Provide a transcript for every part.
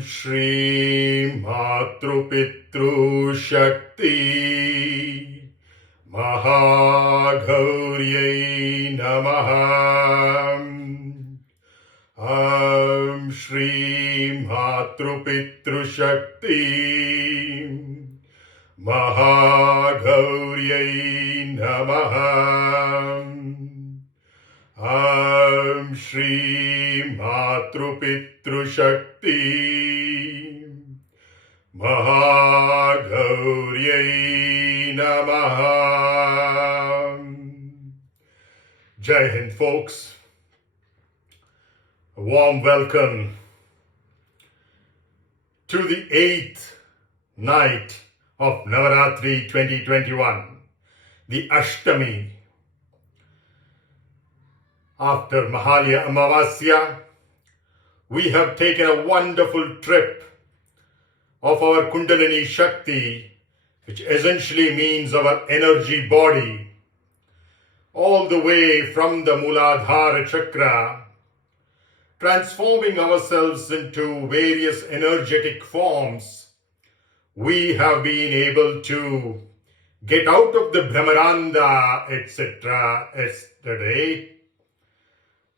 Shri mātru-pitru Shakti mahā-gauri namaha. Shri mātru-pitru Shakti mahā-gauri namaha. Shri mātru-pitru Shakti mahā-gauri namaha. Jai Hind, folks. A warm welcome to the 8th night of Nava-rātri 2021, the Ashtami. After Mahalya Amavasya, we have taken a wonderful trip of our kundalini Shakti, which essentially means our energy body, all the way from the Mūladhara chakra, transforming ourselves into various energetic forms. We have been able to get out of the Brahmaranda, etc. yesterday.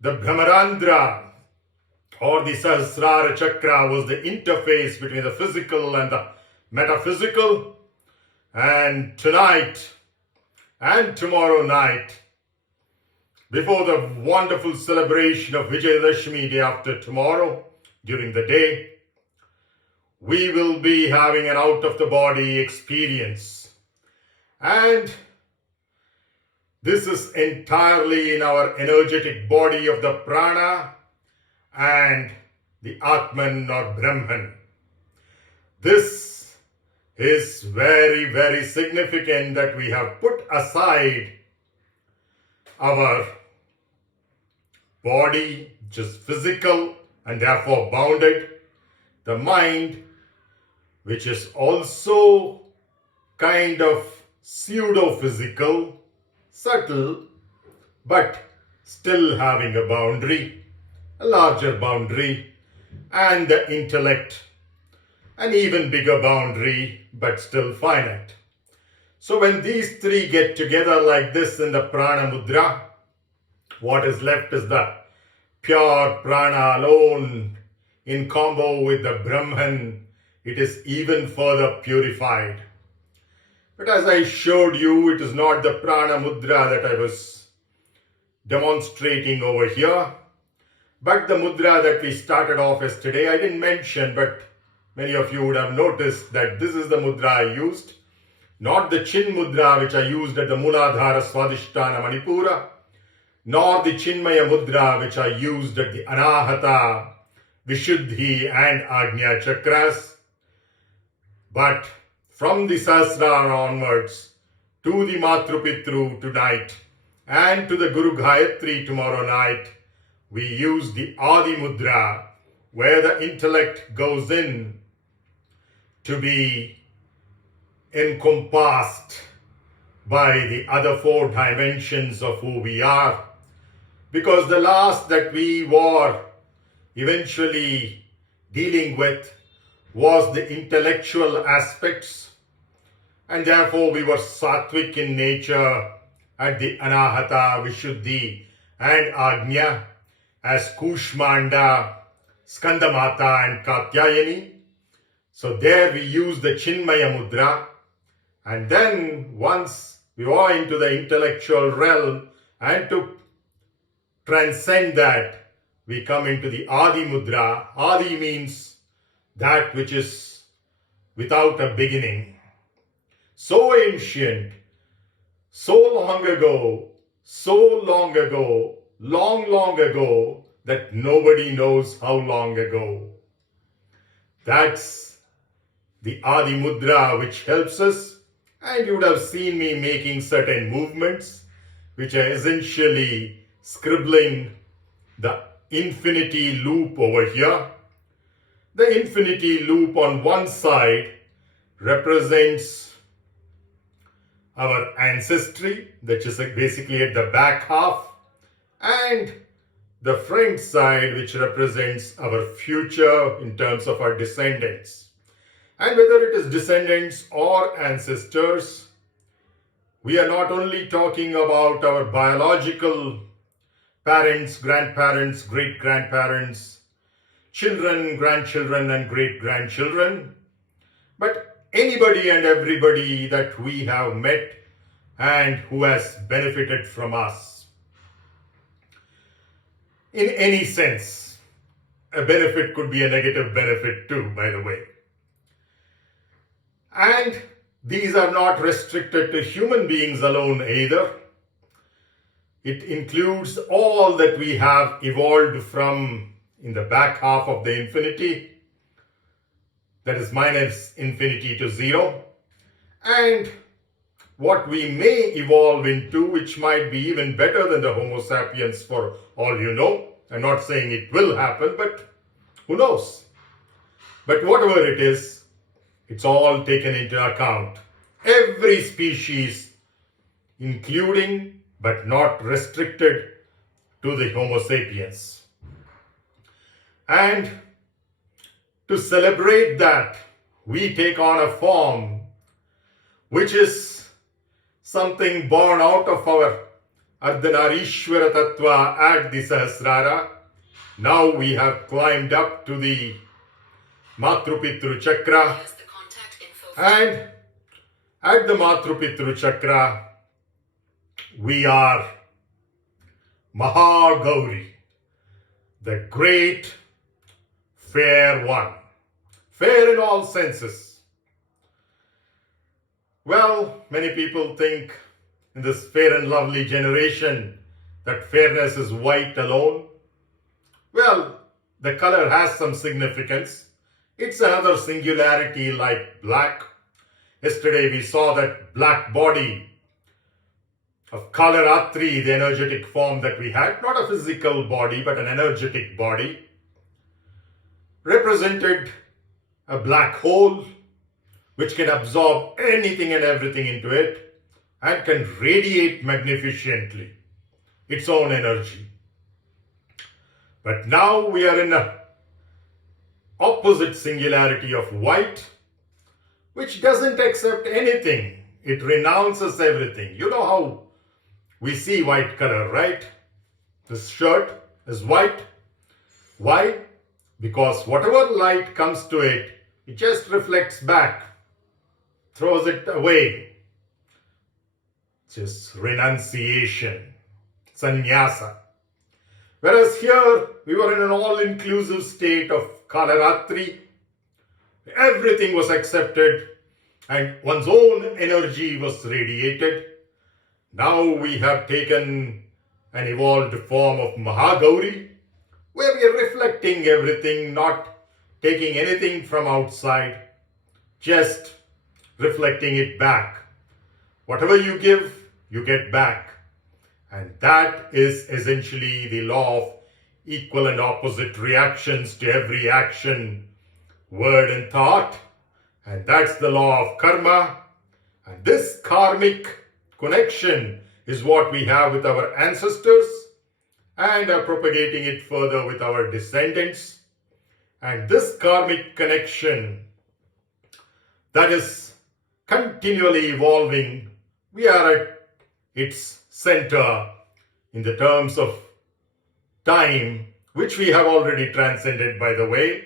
The Brahmarandra or the Sahasrara chakra was the interface between the physical and the metaphysical. And tonight and tomorrow night, before the wonderful celebration of Vijayadashmi, day after tomorrow, during the day, we will be having an out-of-the-body experience. And this is entirely in our energetic body of the prana and the Atman or Brahman. This is very, very significant that we have put aside our body, which is physical and therefore bounded, the mind, which is also kind of pseudo-physical, subtle, but still having a boundary, a larger boundary, and the intellect, an even bigger boundary, but still finite. So when these three get together like this in the prana mudra, what is left is the pure prana alone in combo with the Brahman. It is even further purified. But as I showed you, it is not the prana mudra that I was demonstrating over here, but the mudra that we started off yesterday. I didn't mention, but many of you would have noticed that this is the mudra I used, not the chin mudra which I used at the Mūladhara Swadhisthana Manipura, nor the Chinmaya mudra which I used at the Anahata, Vishuddhi and Ajna chakras, but from the Sahasrara onwards to the mātru-pitru tonight and to the Guru Gayatri tomorrow night, we use the Adi mudra, where the intellect goes in to be encompassed by the other four dimensions of who we are. Because the last that we were eventually dealing with was the intellectual aspects, and therefore we were sattvic in nature at the Anahata, Vishuddhi and Ajna as Kushmanda, Skandamata and Katyayani. So there we use the Chinmaya mudra, and then once we are into the intellectual realm and to transcend that, we come into the Adi mudra. Adi means that which is without a beginning. So ancient, so long ago, long ago, that nobody knows how long ago. That's the Adi mudra which helps us, and you would have seen me making certain movements which are essentially scribbling the infinity loop over here. The infinity loop on one side represents our ancestry, which is basically at the back half, and the front side, which represents our future in terms of our descendants. And whether it is descendants or ancestors, we are not only talking about our biological parents, grandparents, great-grandparents, children, grandchildren, and great-grandchildren, but anybody and everybody that we have met and who has benefited from us. In any sense, a benefit could be a negative benefit too, by the way. And these are not restricted to human beings alone either. It includes all that we have evolved from in the back half of the infinity, that is minus infinity to zero, and what we may evolve into, which might be even better than the Homo sapiens for all you know. I'm not saying it will happen, but who knows? But whatever it is, it's all taken into account. Every species, including but not restricted to the Homo sapiens. And to celebrate that, we take on a form which is something born out of our Ardhanarishwara Tattva at the Sahasrara. Now we have climbed up to the mātru-pitru cakrā, and at the mātru-pitru cakrā we are mahā-gauri, the great fair one, fair in all senses. Well, many people think in this fair and lovely generation that fairness is white alone. Well, the color has some significance. It's another singularity like black. Yesterday we saw that black body of Nava-rātri, the energetic form that we had, not a physical body but an energetic body, represented a black hole which can absorb anything and everything into it and can radiate magnificently its own energy. But now we are in an opposite singularity of white, which doesn't accept anything. It renounces everything. You know how we see white color, right? This shirt is white. Why? Because whatever light comes to it, it just reflects back, throws it away. Just renunciation, sannyasa. Whereas here, we were in an all-inclusive state of Nava-rātri. Everything was accepted and one's own energy was radiated. Now we have taken an evolved form of mahā-gauri, where we are reflecting everything, not taking anything from outside, just reflecting it back. Whatever you give, you get back. And that is essentially the law of equal and opposite reactions to every action, word and thought. And that's the law of karma. And this karmic connection is what we have with our ancestors and are propagating it further with our descendants. And this karmic connection that is continually evolving, we are at its center in the terms of time, which we have already transcended, by the way,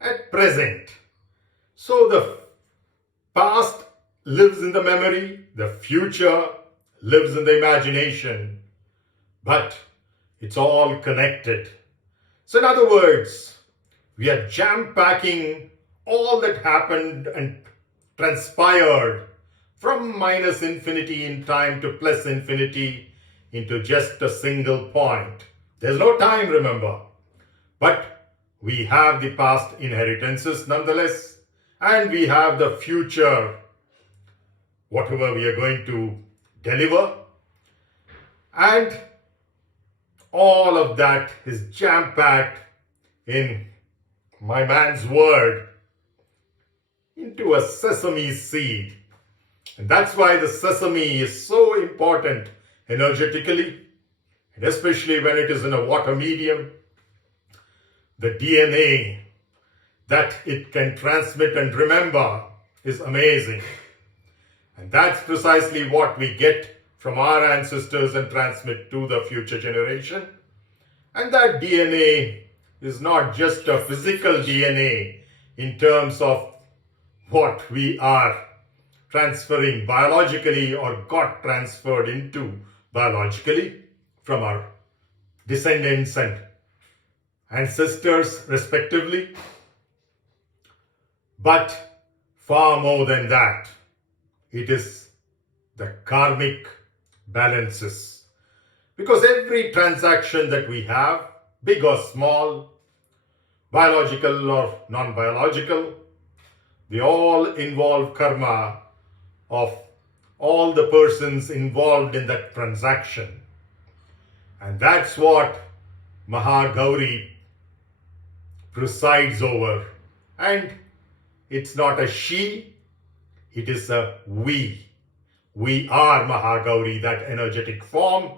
at present. So the past lives in the memory, the future lives in the imagination, but it's all connected. So in other words, we are jam-packing all that happened and transpired from minus infinity in time to plus infinity into just a single point. There's no time, remember. But we have the past inheritances nonetheless, and we have the future, whatever we are going to deliver. And all of that is jam-packed in my man's word into a sesame seed. And that's why the sesame is so important energetically. And especially when it is in a water medium, the DNA that it can transmit and remember is amazing. And that's precisely what we get from our ancestors and transmit to the future generation. And that DNA is not just a physical DNA in terms of what we are transferring biologically or got transferred into biologically from our descendants and ancestors respectively, but far more than that, it is the karmic balances. Because every transaction that we have, big or small, biological or non-biological, they all involve karma of all the persons involved in that transaction. And that's what mahā-gauri presides over. And it's not a she, it is a we. We are mahā-gauri, that energetic form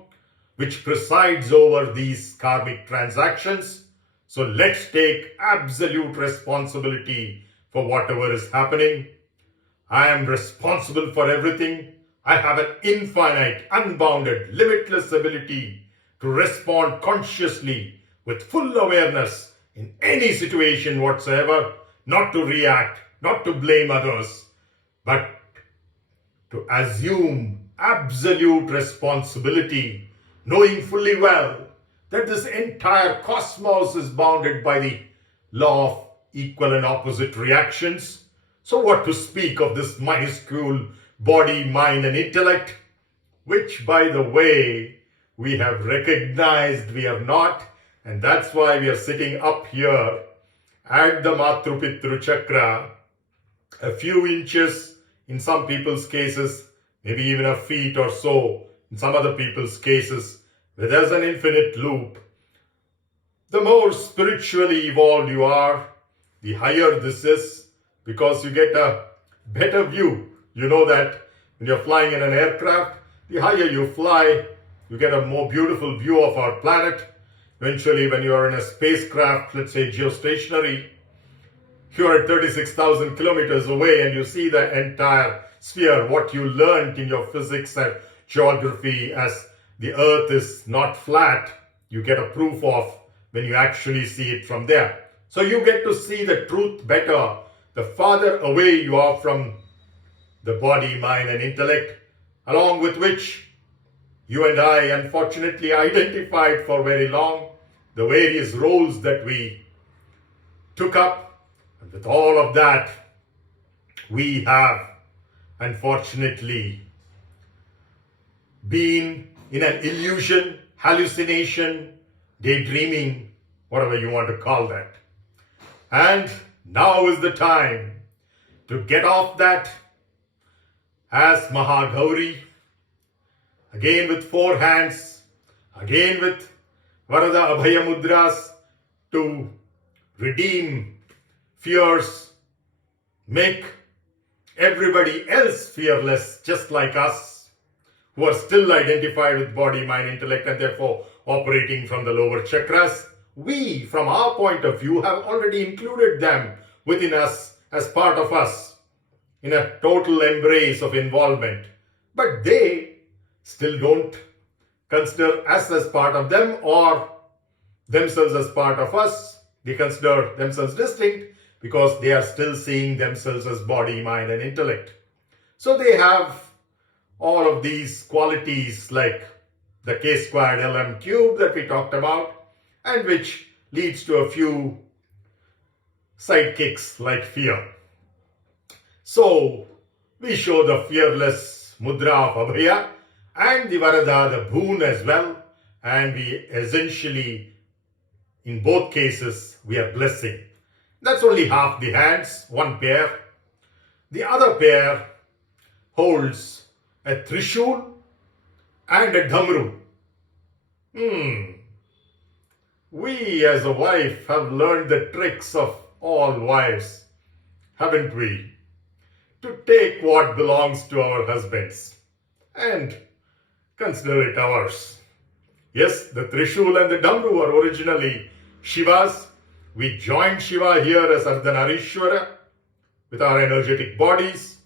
which presides over these karmic transactions. So let's take absolute responsibility for whatever is happening. I am responsible for everything. I have an infinite, unbounded, limitless ability to respond consciously with full awareness in any situation whatsoever, not to react, not to blame others, but to assume absolute responsibility, knowing fully well that this entire cosmos is bounded by the law of equal and opposite reactions. So what to speak of this minuscule body, mind and intellect, which by the way, we have recognized we are not, and that's why we are sitting up here at the mātru-pitru cakrā, a few inches in some people's cases, maybe even a feet or so in some other people's cases, where there's an infinite loop. The more spiritually evolved you are, the higher this is, because you get a better view. You know that when you're flying in an aircraft, the higher you fly, you get a more beautiful view of our planet. Eventually, when you're in a spacecraft, let's say geostationary, you're at 36,000 kilometers away and you see the entire sphere, what you learned in your physics and geography as the earth is not flat, you get a proof of when you actually see it from there. So you get to see the truth better the farther away you are from the body, mind and intellect, along with which you and I unfortunately identified for very long, the various roles that we took up. And with all of that, we have unfortunately been in an illusion, hallucination, daydreaming, whatever you want to call that. And now is the time to get off that as mahā-gauri, again with four hands, again with Varada Abhaya Mudras, to redeem fears, make everybody else fearless just like us, who are still identified with body, mind, intellect and therefore operating from the lower chakras. We, from our point of view, have already included them within us as part of us in a total embrace of involvement. But they still don't consider us as part of them or themselves as part of us. They consider themselves distinct because they are still seeing themselves as body, mind and intellect. So they have all of these qualities like the k squared lm cube that we talked about, and which leads to a few sidekicks like fear. So we show the fearless mudra of Abhaya and the Varada, the boon as well, and we essentially, in both cases, we are blessing. That's only half the hands, one pair. The other pair holds a trishul and a dhamru. We as a wife have learned the tricks of all wives, haven't we? To take what belongs to our husbands and consider it ours. Yes, the Trishul and the Damru were originally Shivas. We joined Shiva here as Ardhanarishwara with our energetic bodies,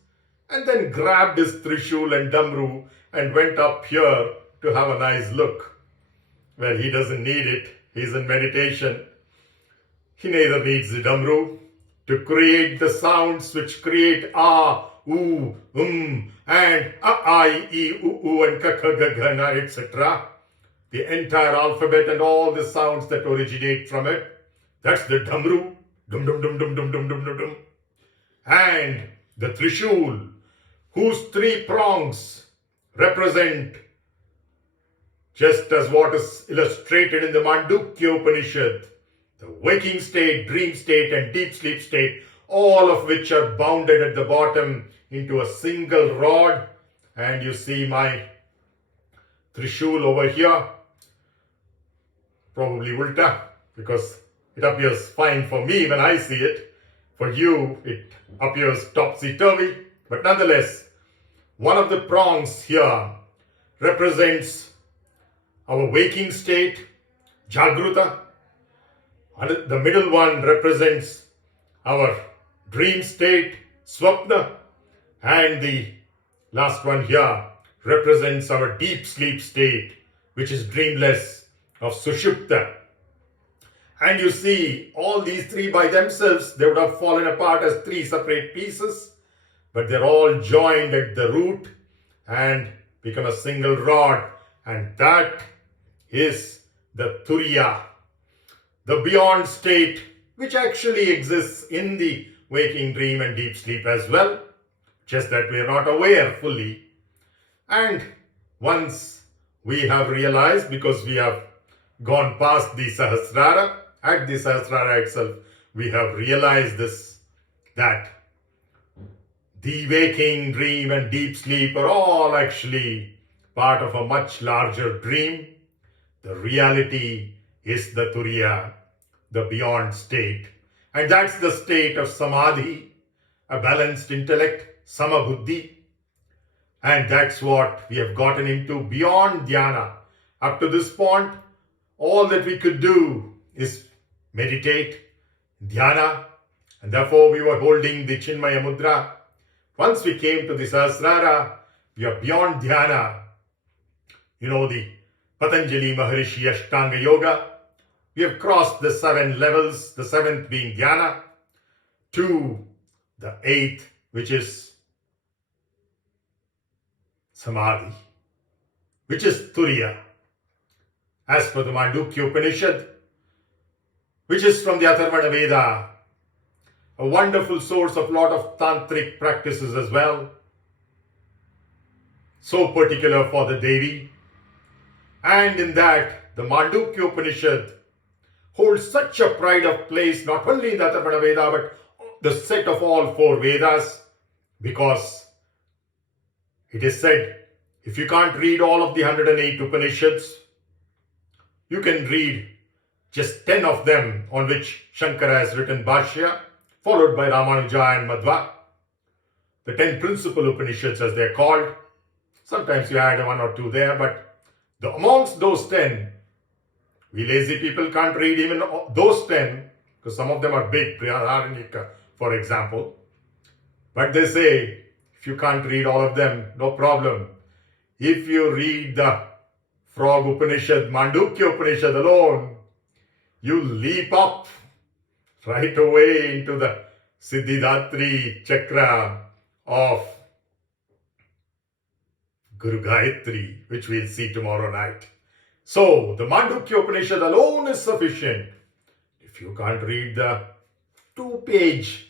and then grabbed his Trishul and Damru and went up here to have a nice look. Well, he doesn't need it. He's in meditation. He neither needs the Damru to create the sounds which create A, U, and A, I, E, U, and K, K, G, G, N, etc. The entire alphabet and all the sounds that originate from it. That's the Damru. Dum, dum, dum, dum, dum, dum, dum, dum, dum. And the Trishul, whose three prongs represent, just as what is illustrated in the Mandukya Upanishad, the waking state, dream state, and deep sleep state, all of which are bounded at the bottom into a single rod. And you see my Trishul over here, probably ulta, because it appears fine for me when I see it. For you, it appears topsy-turvy. But nonetheless, one of the prongs here represents our waking state, Jagruta. And the middle one represents our dream state, Swapna. And the last one here represents our deep sleep state, which is dreamless, of Sushupta. And you see, all these three by themselves, they would have fallen apart as three separate pieces, but they're all joined at the root and become a single rod. And that is the Turiya, the beyond state, which actually exists in the waking dream and deep sleep as well, just that we are not aware fully. And once we have realized, because we have gone past the Sahasrara, at the Sahasrara itself, we have realized this, that the waking dream and deep sleep are all actually part of a much larger dream. The reality is the Turiya, the beyond state. And that's the state of Samadhi, a balanced intellect, Samabuddhi. And that's what we have gotten into beyond dhyana. Up to this point, all that we could do is meditate, dhyana, and therefore we were holding the Chinmaya Mudra. Once we came to the Sahasrara, we are beyond dhyana. You know, the Patanjali Maharishi Ashtanga Yoga. We have crossed the 7 levels, the 7th being dhyana, to the 8th, which is Samadhi, which is Turiya. As per the Mandukya Upanishad, which is from the Atharvana Veda, a wonderful source of lot of tantric practices as well, so particular for the Devi. And in that, the Mandukya Upanishad holds such a pride of place, not only in the Atharvana Veda, but the set of all 4 Vedas, because it is said, if you can't read all of the 108 Upanishads, you can read just 10 of them on which Shankara has written Bhashya, followed by Ramanuja and Madhva. The 10 principal Upanishads as they're called. Sometimes you add 1 or 2 there, but amongst those 10, we lazy people can't read even those 10, because some of them are big, Brihadaranyaka, for example. But they say, if you can't read all of them, no problem. If you read the Frog Upanishad, Mandukya Upanishad alone, you leap up right away into the Siddhidatri chakra of Guru Gayatri, which we'll see tomorrow night. So, the Mandukya Upanishad alone is sufficient. If you can't read the 2-page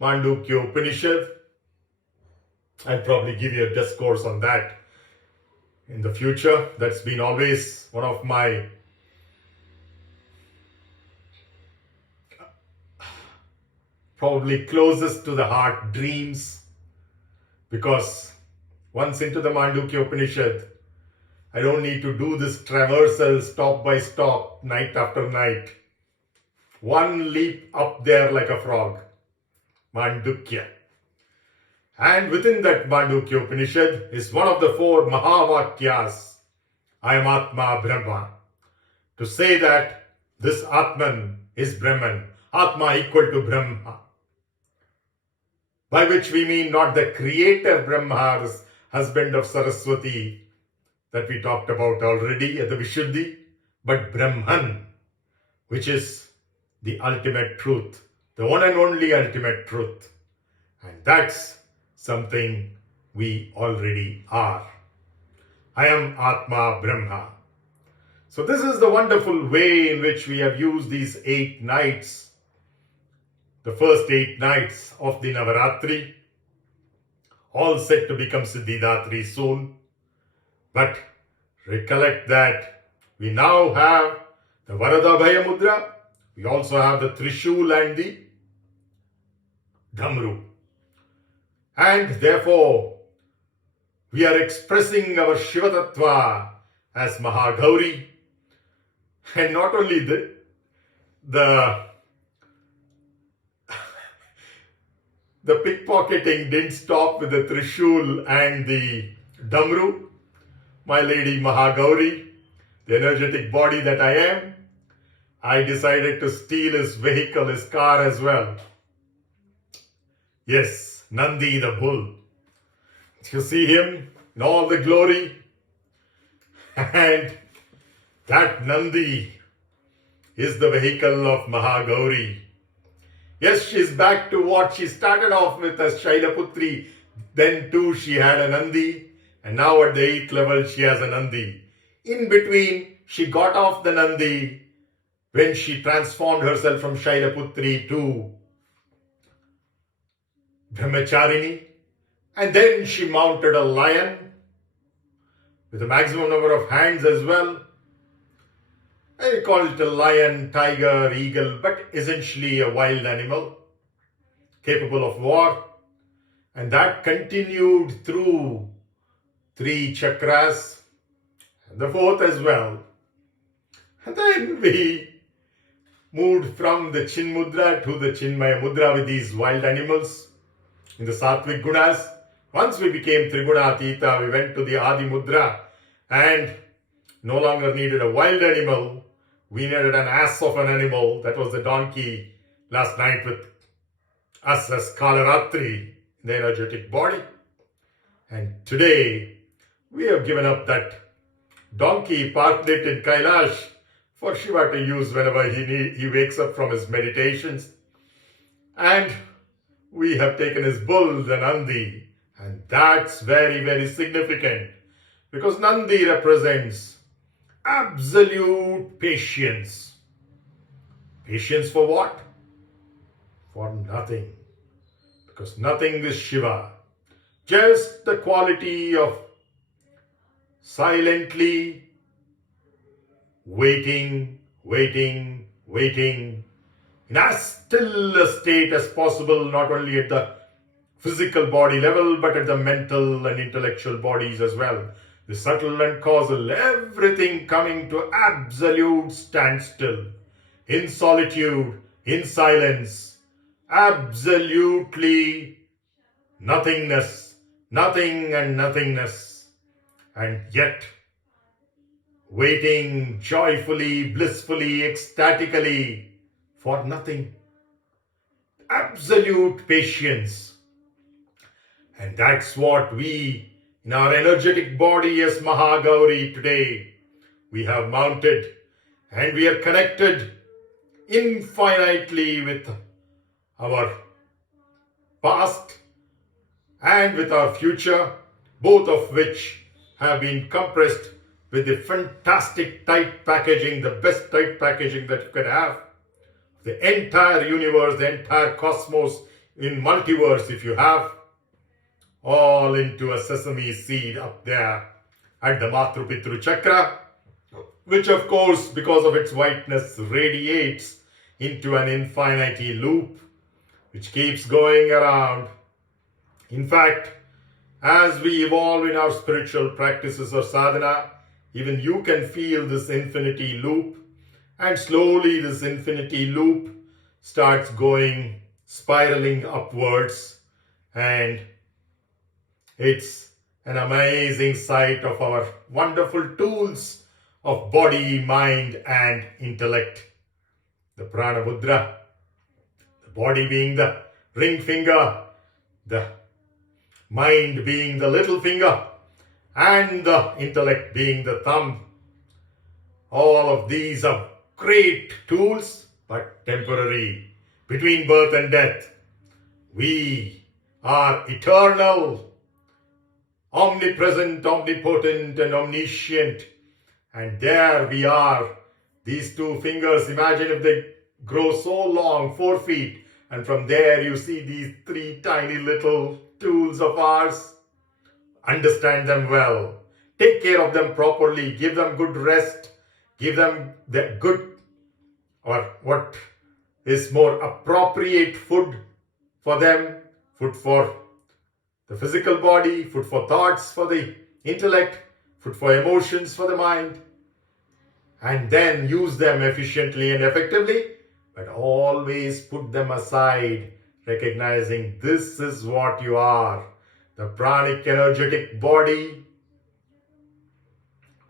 Mandukya Upanishad, I'll probably give you a discourse on that in the future. That's been always one of my probably closest to the heart dreams, because once into the Mandukya Upanishad, I don't need to do this traversal stop by stop, night after night. One leap up there like a frog. Mandukya. And within that Mandukya Upanishad is one of the 4 Mahavakyas, I am Atma Brahma. To say that this Atman is Brahman, Atma equal to Brahma, by which we mean not the creator Brahma, the husband of Saraswati that we talked about already at the Vishuddhi, but Brahman, which is the ultimate truth, the one and only ultimate truth. And that's something we already are. I am Atma Brahma. So this is the wonderful way in which we have used these 8 nights, the first 8 nights of the Nava-rātri, all set to become Siddhidatri soon. But recollect that we now have the Varada Bhaya Mudra, we also have the Trishul and the Dhamru. And therefore, we are expressing our Shiva Tattva as mahā-gauri. And not only the pickpocketing didn't stop with the Trishul and the Dhamru. My lady mahā-gauri, the energetic body that I am, I decided to steal his vehicle, his car as well. Yes, Nandi the bull. You see him in all the glory. And that Nandi is the vehicle of mahā-gauri. Yes, she's back to what she started off with as Shailaputri. Then too she had a Nandi. And now at the 8th level she has a Nandi. In between, she got off the Nandi when she transformed herself from Shailaputri to Brahmacharini. And then she mounted a lion with a maximum number of hands as well. I call it a lion, tiger, eagle, but essentially a wild animal capable of war. And that continued through 3 chakras, and the 4th as well. And then we moved from the Chin Mudra to the Chinmaya Mudra with these wild animals in the Sattvic Gunas. Once we became Trigunatita, we went to the Adi Mudra and no longer needed a wild animal. We needed an ass of an animal. That was the donkey last night with us as Nava-rātri, the energetic body. And today, we have given up that donkey, parked it in Kailash for Shiva to use whenever he wakes up from his meditations. And we have taken his bull, the Nandi. And that's very, very significant. Because Nandi represents absolute patience. Patience for what? For nothing. Because nothing is Shiva. Just the quality of silently waiting in as still a state as possible, not only at the physical body level, but at the mental and intellectual bodies as well. The subtle and causal, everything coming to absolute standstill, in solitude, in silence, absolutely nothingness, nothing and nothingness, and yet waiting joyfully, blissfully, ecstatically for nothing. Absolute patience. And that's what we, in our energetic body as mahā-gauri today, we have mounted, and we are connected infinitely with our past and with our future, both of which have been compressed with the fantastic tight packaging, the best tight packaging that you could have. The entire universe, the entire cosmos in multiverse, if you have, all into a sesame seed up there at the mātru-pitru chakra, which of course, because of its whiteness, radiates into an infinity loop, which keeps going around. In fact, as we evolve in our spiritual practices or sadhana, even you can feel this infinity loop, and slowly this infinity loop starts going, spiraling upwards, and it's an amazing sight of our wonderful tools of body, mind and intellect. The prana mudra, the body being the ring finger, the mind being the little finger, and the intellect being the thumb. All of these are great tools, but temporary. Between birth and death, we are eternal, omnipresent, omnipotent, and omniscient. And there we are. These two fingers, imagine if they grow so long, 4 feet, and from there you see these 3 tiny little tools of ours. Understand them well. Take care of them properly. Give them good rest. Give them the good, or what is more appropriate food for them. Food for the physical body, food for thoughts for the intellect, food for emotions for the mind. And then use them efficiently and effectively, but always put them aside, recognizing this is what you are. The pranic energetic body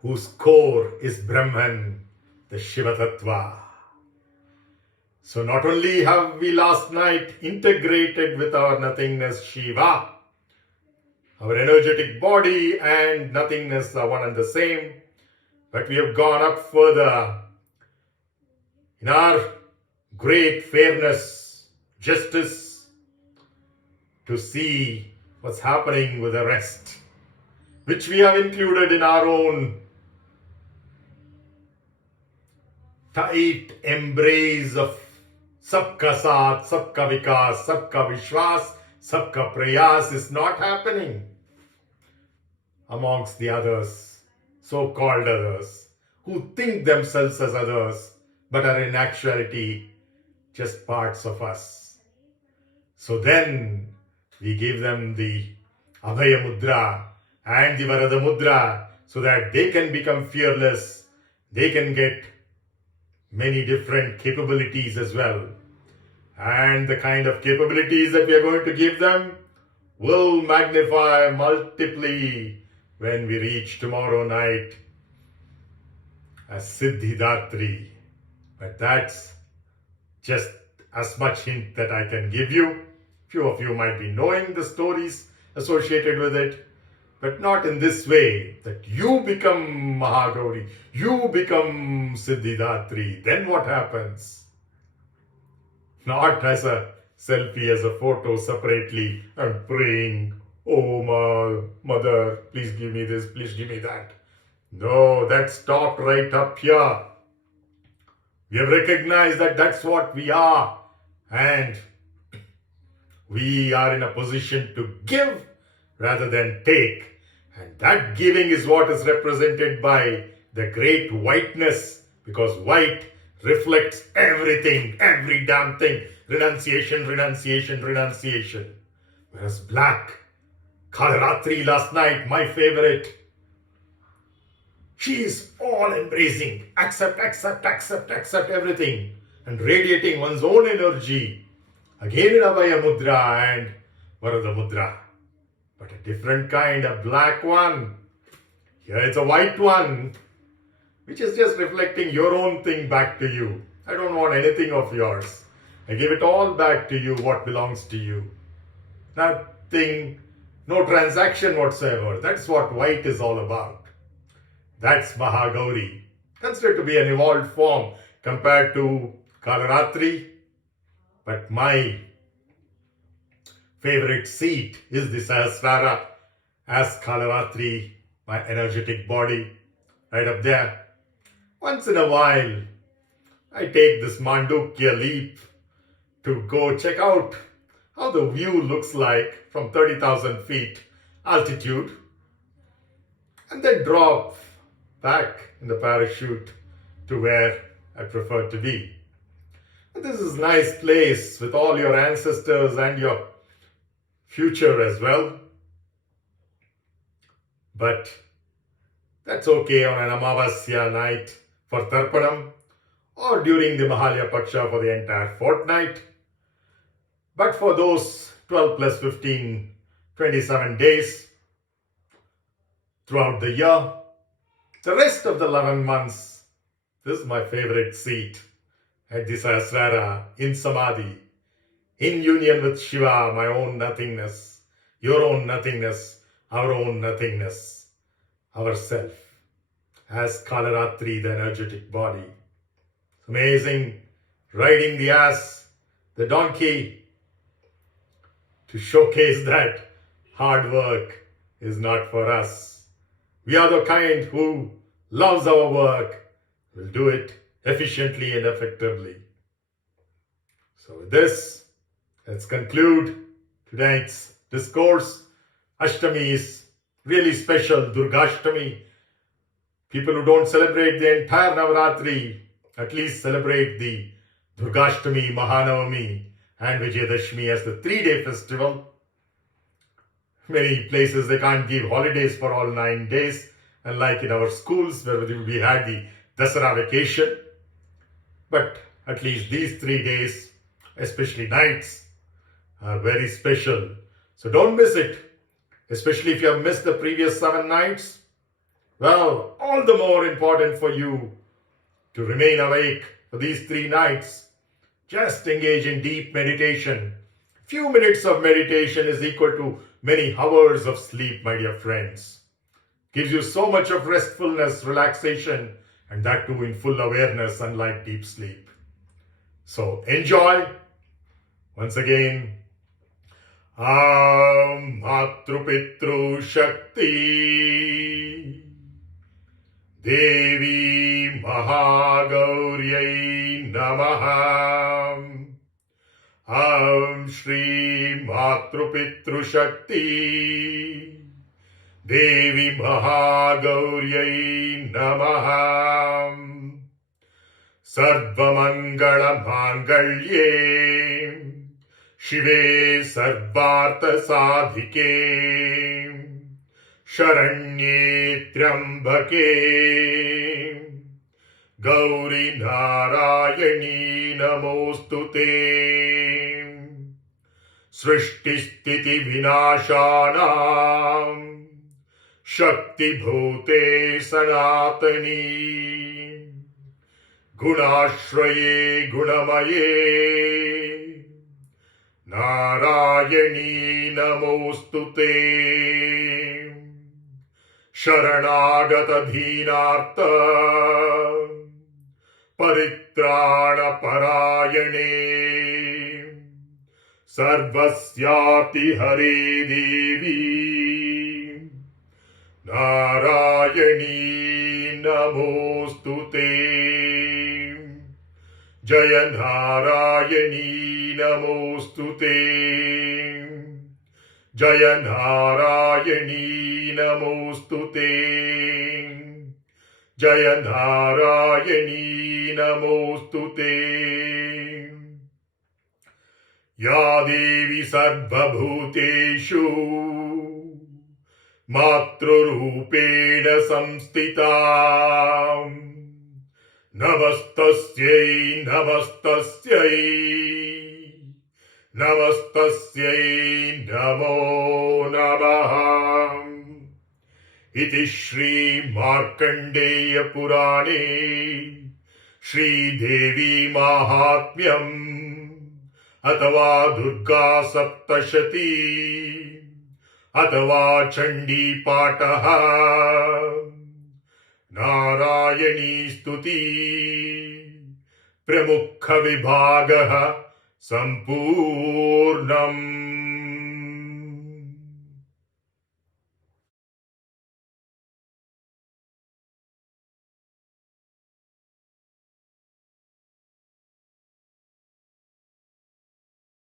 whose core is Brahman, the Shiva Tattva. So not only have we last night integrated with our nothingness Shiva, our energetic body and nothingness are one and the same, but we have gone up further in our great fairness, justice, to see what's happening with the rest, which we have included in our own tight embrace of sabka saath, sabka vikas, sabka vishwas, sabka prayas is not happening amongst the others, so-called others, who think themselves as others, but are in actuality just parts of us. So then we give them the Abhaya Mudra and the Varada Mudra so that they can become fearless, they can get many different capabilities as well. And the kind of capabilities that we are going to give them will magnify multiply when we reach tomorrow night as Siddhidatri. But that's just as much hint that I can give you. Few of you might be knowing the stories associated with it, but not in this way, that you become mahā-gauri, you become Siddhidatri. Then what happens? Not as a selfie, as a photo separately, and praying, oh mother, please give me this, please give me that. No, that stopped right up here. We have recognized that that's what we are, and we are in a position to give rather than take. And that giving is what is represented by the great whiteness, because white reflects everything, every damn thing. Renunciation, renunciation, renunciation. Whereas black, Nava-rātri last night, my favorite, she is all embracing, accept, accept, accept, accept everything, and radiating one's own energy. Again in Abhaya Mudra and Varada Mudra. But a different kind, a black one. Here it's a white one, which is just reflecting your own thing back to you. I don't want anything of yours. I give it all back to you, what belongs to you. Nothing, no transaction whatsoever. That's what white is all about. That's mahā-gauri, considered to be an evolved form compared to Nava-rātri. But my favorite seat is the Sahasrara as Nava-rātri, my energetic body, right up there. Once in a while, I take this Mandukya leap to go check out how the view looks like from 30,000 feet altitude, and then drop back in the parachute to where I prefer to be. And this is a nice place with all your ancestors and your future as well. But that's okay on an Amavasya night for Tarpanam, or during the Mahalya Paksha for the entire fortnight. But for those 12 plus 15, 27 days, throughout the year. The rest of the 11 months, this is my favorite seat at the Sahasrara in Samadhi, in union with Shiva, my own nothingness, your own nothingness, our own nothingness, ourself, as Nava-rātri, the energetic body. It's amazing, riding the ass, the donkey, to showcase that hard work is not for us. We are the kind who loves our work, will do it efficiently and effectively. So with this, let's conclude tonight's discourse. Ashtami is really special, Durgashtami. People who don't celebrate the entire Nava-rātri at least celebrate the Durgashtami, Mahanavami and Vijayadashmi as the 3-day festival. Many places they can't give holidays for all 9 days, unlike in our schools where we had the Dasara vacation. But at least these 3 days, especially nights, are very special. So don't miss it, especially if you have missed the previous 7 nights. Well, all the more important for you to remain awake for these 3 nights. Just engage in deep meditation. Few minutes of meditation is equal to many hours of sleep, my dear friends. Gives you so much of restfulness, relaxation, and that too in full awareness, unlike deep sleep. So enjoy. Once again, mātru-pitru shakti Devi mahā-gauri namaha. Shri mātru-pitru shakti Devi mahā-gauri namaha. Sarvamangala mangalye Shive sarvartha sadhike Sharanye Trambake Gauri Narayani Namostute Srishti Sthiti Vinashanam Shakti Bhute Sanatani Gunashraye Gunamaye Narayani Namostute Sharanagata Dhinartha Paritrana Parayane Sarvasyati Hare Devi Narayani Namostute Jaya Narayani Namostute Jaya Narayani Namostute Jaya Narayani Namostute Ya Devi Sarvabhuteshu Matru-rupena samsthitam Namastasyai Namastasyai Namastasyai Namo Namaha. Iti Shri Markandeya Purane Shri Devi Mahatmyam Atava Durga Saptashati Atava Chandi Pataha Narayani Stuti Pramukha Vibhagaha Sampurnam.